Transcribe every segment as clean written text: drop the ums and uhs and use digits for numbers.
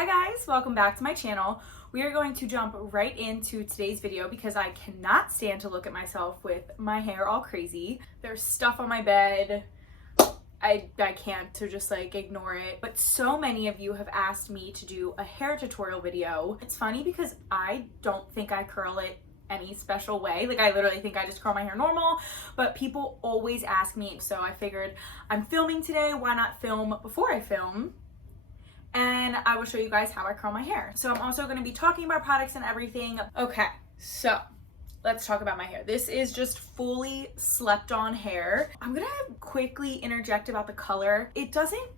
Hi guys, welcome back to my channel. We are going to jump right into today's video because I cannot stand to look at myself with my hair all crazy. There's stuff on my bed. I can't to just like ignore it. But so many of you have asked me to do a hair tutorial video. It's funny because I don't think I curl it any special way. Like I literally think I just curl my hair normal, but people always ask me. So I figured I'm filming today, why not film before I film? And I will show you guys how I curl my hair. So I'm also going to be talking about products and everything. Okay, so let's talk about my hair. This is just fully slept on hair. I'm gonna quickly interject about the color. It doesn't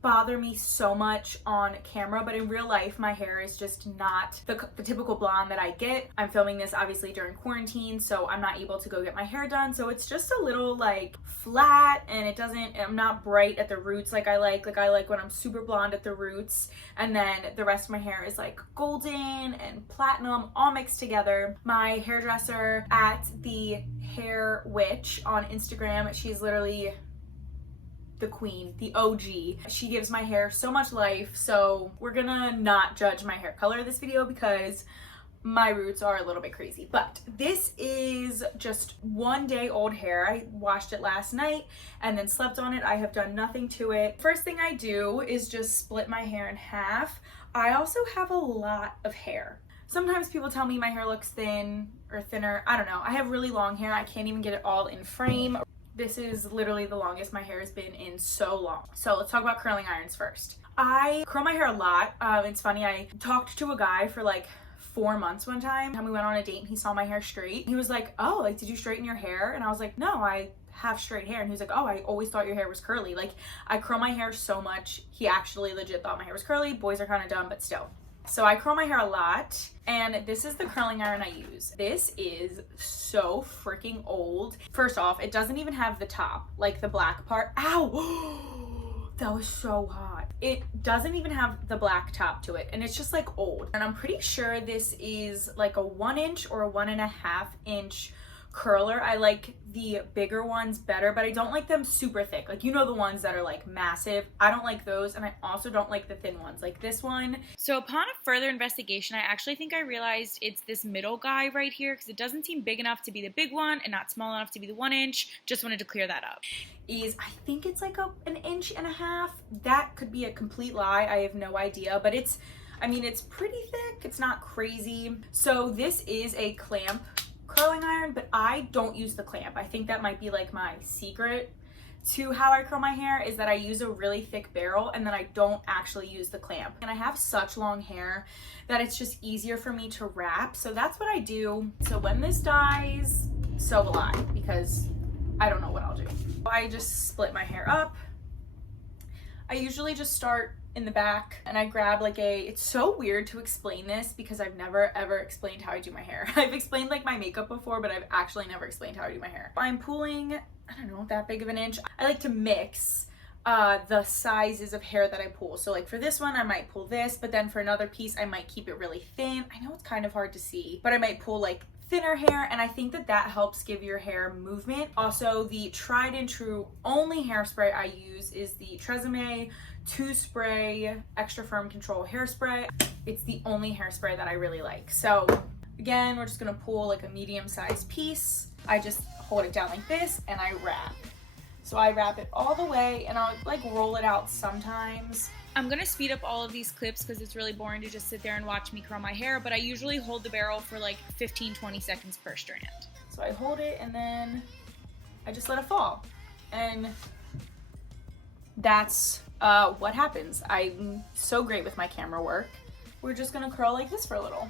bother me so much on camera, but in real life my hair is just not the typical blonde that I get. I'm filming this obviously during quarantine, so I'm not able to go get my hair done, so it's just a little like flat, and I'm not bright at the roots like I like when I'm super blonde at the roots, and then the rest of my hair is like golden and platinum all mixed together. My hairdresser at the Hair Witch on Instagram, she's literally the queen, the OG. She gives my hair so much life, so we're gonna not judge my hair color this video because my roots are a little bit crazy. But this is just 1 day old hair. I washed it last night and then slept on it. I have done nothing to it. First thing I do is just split my hair in half. I also have a lot of hair. Sometimes people tell me my hair looks thin or thinner. I don't know. I have really long hair. I can't even get it all in frame. This is literally the longest my hair has been in so long. So let's talk about curling irons first. I curl my hair a lot. It's funny, I talked to a guy for like 4 months one time, and we went on a date and he saw my hair straight. He was like, oh, like, did you straighten your hair? And I was like, no, I have straight hair. And he was like, oh, I always thought your hair was curly. Like, I curl my hair so much. He actually legit thought my hair was curly. Boys are kind of dumb, but still. So I curl my hair a lot, and this is the curling iron I use. This is so freaking old. First off, it doesn't even have the top, like the black part. Ow! That was so hot. It doesn't even have the black top to it, and it's just like old. And I'm pretty sure this is like a 1 inch or a 1.5 inch curler. I like the bigger ones better, but I don't like them super thick. Like, you know, the ones that are like massive. I don't like those, and I also don't like the thin ones like this one. So upon a further investigation, I actually think I realized it's this middle guy right here, because it doesn't seem big enough to be the big one and not small enough to be the 1 inch. Just wanted to clear that up. I think it's like an 1.5 inches. That could be a complete lie. I have no idea, but it's pretty thick. It's not crazy. So this is a clamp curling iron, but I don't use the clamp. I think that might be like my secret to how I curl my hair, is that I use a really thick barrel and then I don't actually use the clamp. And I have such long hair that it's just easier for me to wrap. So that's what I do. So when this dies, so will I, because I don't know what I'll do. I just split my hair up. I usually just start in the back and I grab like it's so weird to explain this because I've never ever explained how I do my hair. I've explained like my makeup before, but I've actually never explained how I do my hair. I'm pulling, I don't know, that big of an inch. I like to mix the sizes of hair that I pull. So like for this one, I might pull this, but then for another piece, I might keep it really thin. I know it's kind of hard to see, but I might pull like thinner hair, and I think that helps give your hair movement. Also, the tried and true only hairspray I use is the Tresemme 2-spray extra firm control hairspray. It's the only hairspray that I really like. So again, we're just gonna pull like a medium-sized piece. I just hold it down like this and I wrap. So I wrap it all the way, and I'll like roll it out sometimes. I'm gonna speed up all of these clips because it's really boring to just sit there and watch me curl my hair, but I usually hold the barrel for like 15-20 seconds per strand. So I hold it and then I just let it fall. And that's what happens. I'm so great with my camera work. We're just gonna curl like this for a little.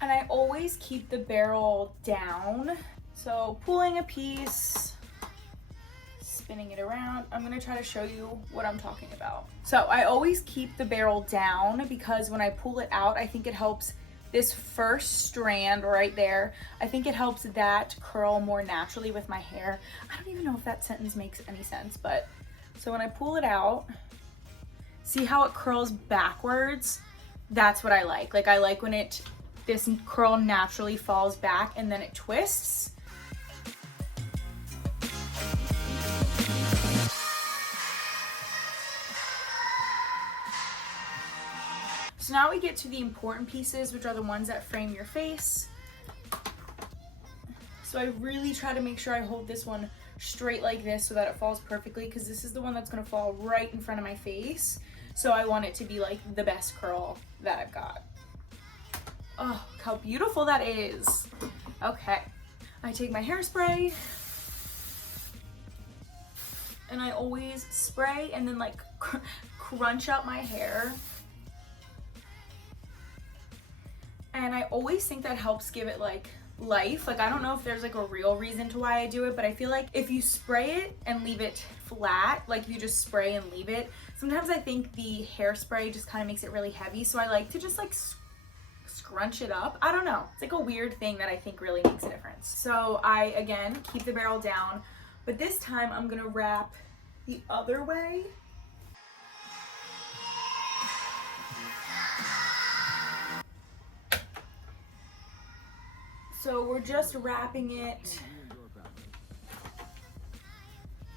And I always keep the barrel down. So pulling a piece, spinning it around. I'm gonna try to show you what I'm talking about. So I always keep the barrel down because when I pull it out, I think it helps this first strand right there. I think it helps that curl more naturally with my hair. I don't even know if that sentence makes any sense, but so when I pull it out, see how it curls backwards? That's what I like. Like I like when this curl naturally falls back and then it twists. So now we get to the important pieces, which are the ones that frame your face. So I really try to make sure I hold this one straight like this so that it falls perfectly, because this is the one that's gonna fall right in front of my face. So I want it to be like the best curl that I've got. Oh, look how beautiful that is. Okay, I take my hairspray and I always spray and then like crunch up my hair. And I always think that helps give it like life. Like I don't know if there's like a real reason to why I do it, but I feel like if you spray it and leave it flat, like you just spray and leave it, sometimes I think the hairspray just kind of makes it really heavy. So I like to just like scrunch it up. I don't know. It's like a weird thing that I think really makes a difference. So I, again, keep the barrel down, but this time I'm gonna wrap the other way. So we're just wrapping it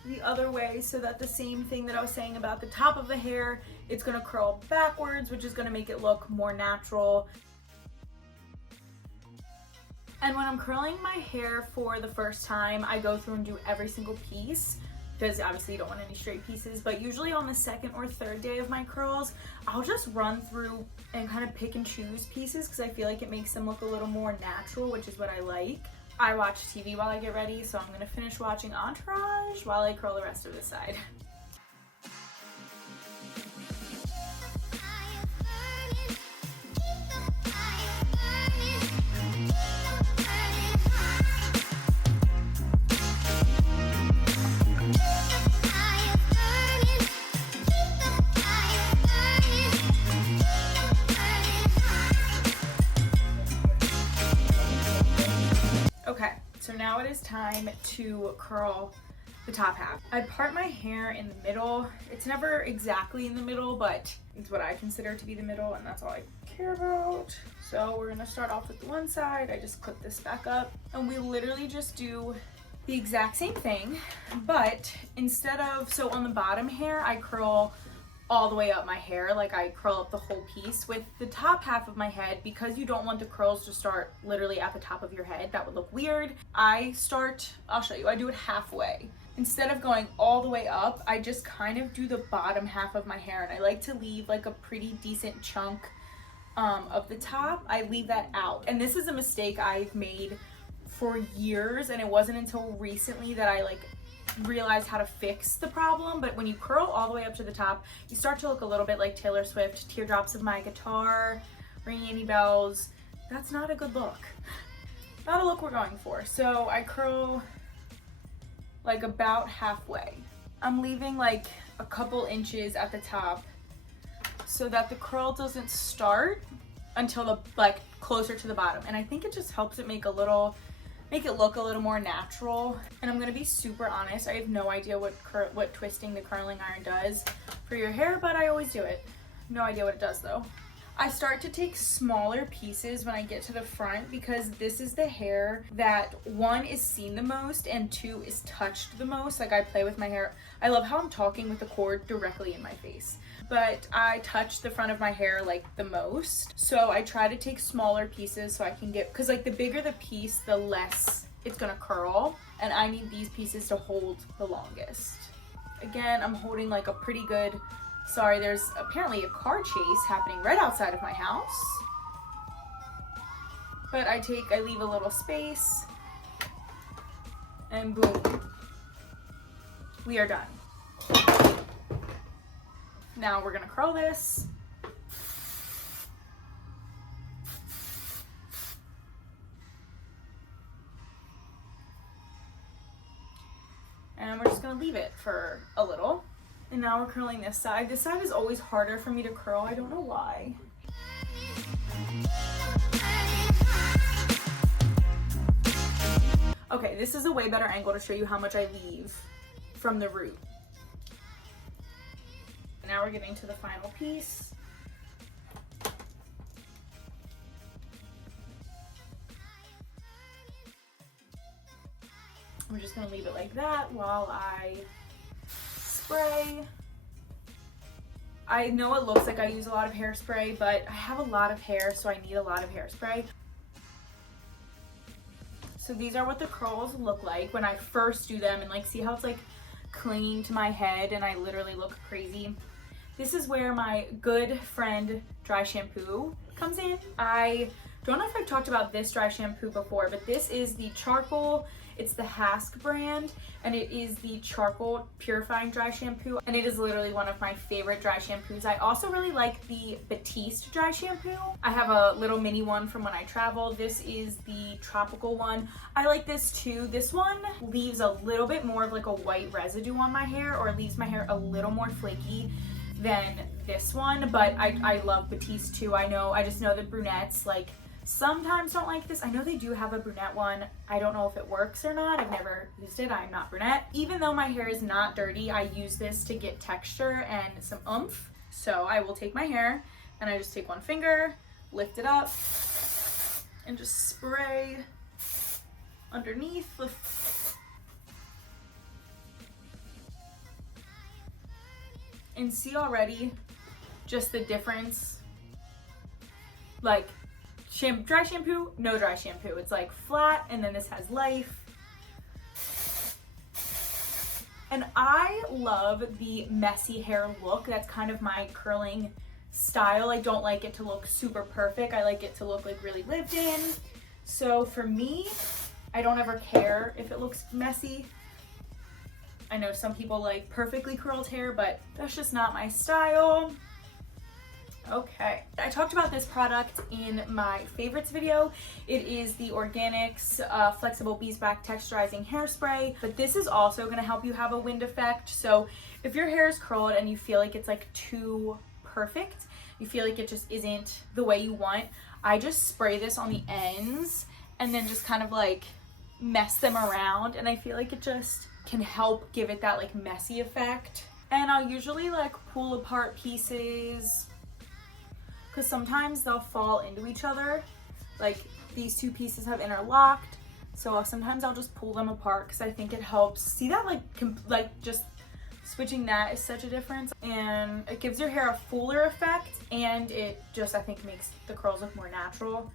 the other way so that the same thing that I was saying about the top of the hair, it's gonna curl backwards, which is gonna make it look more natural. And when I'm curling my hair for the first time, I go through and do every single piece, because obviously you don't want any straight pieces, but usually on the second or third day of my curls, I'll just run through and kind of pick and choose pieces because I feel like it makes them look a little more natural, which is what I like. I watch TV while I get ready, so I'm gonna finish watching Entourage while I curl the rest of this side. Okay, so now it is time to curl the top half. I part my hair in the middle. It's never exactly in the middle, but it's what I consider to be the middle, and that's all I care about. So we're gonna start off with the one side. I just clip this back up, and we literally just do the exact same thing, but instead of, so on the bottom hair, I curl all the way up my hair, like I curl up the whole piece. With the top half of my head, because you don't want the curls to start literally at the top of your head, that would look weird, I'll show you, I do it halfway. Instead of going all the way up, I just kind of do the bottom half of my hair, and I like to leave like a pretty decent chunk of the top. I leave that out, and this is a mistake I've made for years, and it wasn't until recently that I like realize how to fix the problem. But when you curl all the way up to the top, you start to look a little bit like Taylor Swift, Teardrops of My Guitar, Ringing Any Bells. That's not a good look. Not a look we're going for. So I curl like about halfway. I'm leaving like a couple inches at the top so that the curl doesn't start until the like closer to the bottom. And I think it just helps it make it look a little more natural. And I'm gonna be super honest, I have no idea what twisting the curling iron does for your hair, but I always do it. No idea what it does though. I start to take smaller pieces when I get to the front, because this is the hair that, one, is seen the most, and two, is touched the most. Like I play with my hair. I love how I'm talking with the cord directly in my face, but I touch the front of my hair like the most. So I try to take smaller pieces so I can get, because like the bigger the piece, the less it's gonna curl, and I need these pieces to hold the longest. Again, I'm holding like a pretty good, sorry, there's apparently a car chase happening right outside of my house. But I leave a little space, and boom, we are done. Now we're gonna curl this. And we're just gonna leave it for a little. And now we're curling this side. This side is always harder for me to curl. I don't know why. Okay, this is a way better angle to show you how much I leave from the root. Now we're getting to the final piece. I'm just gonna leave it like that while I spray. I know it looks like I use a lot of hairspray, but I have a lot of hair, so I need a lot of hairspray. So these are what the curls look like when I first do them, and like see how it's like clinging to my head and I literally look crazy. This is where my good friend dry shampoo comes in. I don't know if I've talked about this dry shampoo before, but this is the charcoal. It's the Hask brand, and it is the charcoal purifying dry shampoo, and it is literally one of my favorite dry shampoos. I also really like the Batiste dry shampoo. I have a little mini one from when I travel. This is the tropical one. I like this too. This one leaves a little bit more of like a white residue on my hair, or leaves my hair a little more flaky than this one, but I love Batiste too. I just know that brunettes like sometimes don't like this. I know they do have a brunette one. I don't know if it works or not. I've never used it. I'm not brunette. Even though my hair is not dirty, I use this to get texture and some oomph. So I will take my hair and I just take one finger, lift it up, and just spray underneath. And see already just the difference. Like dry shampoo, no dry shampoo. It's like flat, and then this has life. And I love the messy hair look. That's kind of my curling style. I don't like it to look super perfect. I like it to look like really lived in. So for me, I don't ever care if it looks messy. I know some people like perfectly curled hair, but that's just not my style. Okay, I talked about this product in my favorites video. It is the Organics Flexible Beeswax Texturizing Hairspray, but this is also going to help you have a wind effect. So if your hair is curled and you feel like it's like too perfect, you feel like it just isn't the way you want, I just spray this on the ends and then just kind of like mess them around, and I feel like it just can help give it that like messy effect. And I'll usually like pull apart pieces, because sometimes they'll fall into each other. Like these two pieces have interlocked, so sometimes I'll just pull them apart because I think it helps. See that like just switching that is such a difference, and it gives your hair a fuller effect, and it just I think makes the curls look more natural.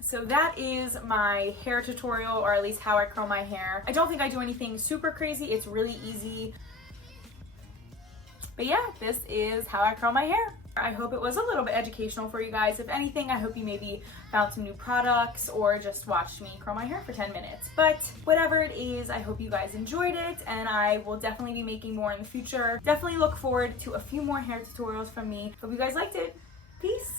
So that is my hair tutorial, or at least how I curl my hair. I don't think I do anything super crazy. It's really easy. But yeah, this is how I curl my hair. I hope it was a little bit educational for you guys. If anything, I hope you maybe found some new products or just watched me curl my hair for 10 minutes. But whatever it is, I hope you guys enjoyed it, and I will definitely be making more in the future. Definitely look forward to a few more hair tutorials from me. Hope you guys liked it. Peace.